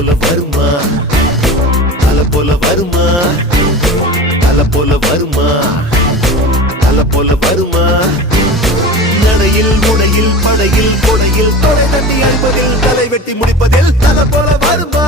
போல வருமா தல போல வருமா தல போல வருமா தல போல வருமா நடையில் முடையில் படையில் கொடையில் தொலை தட்டி அடிப்பதில் தலை வெட்டி முடிப்பதில் தல போல வருமா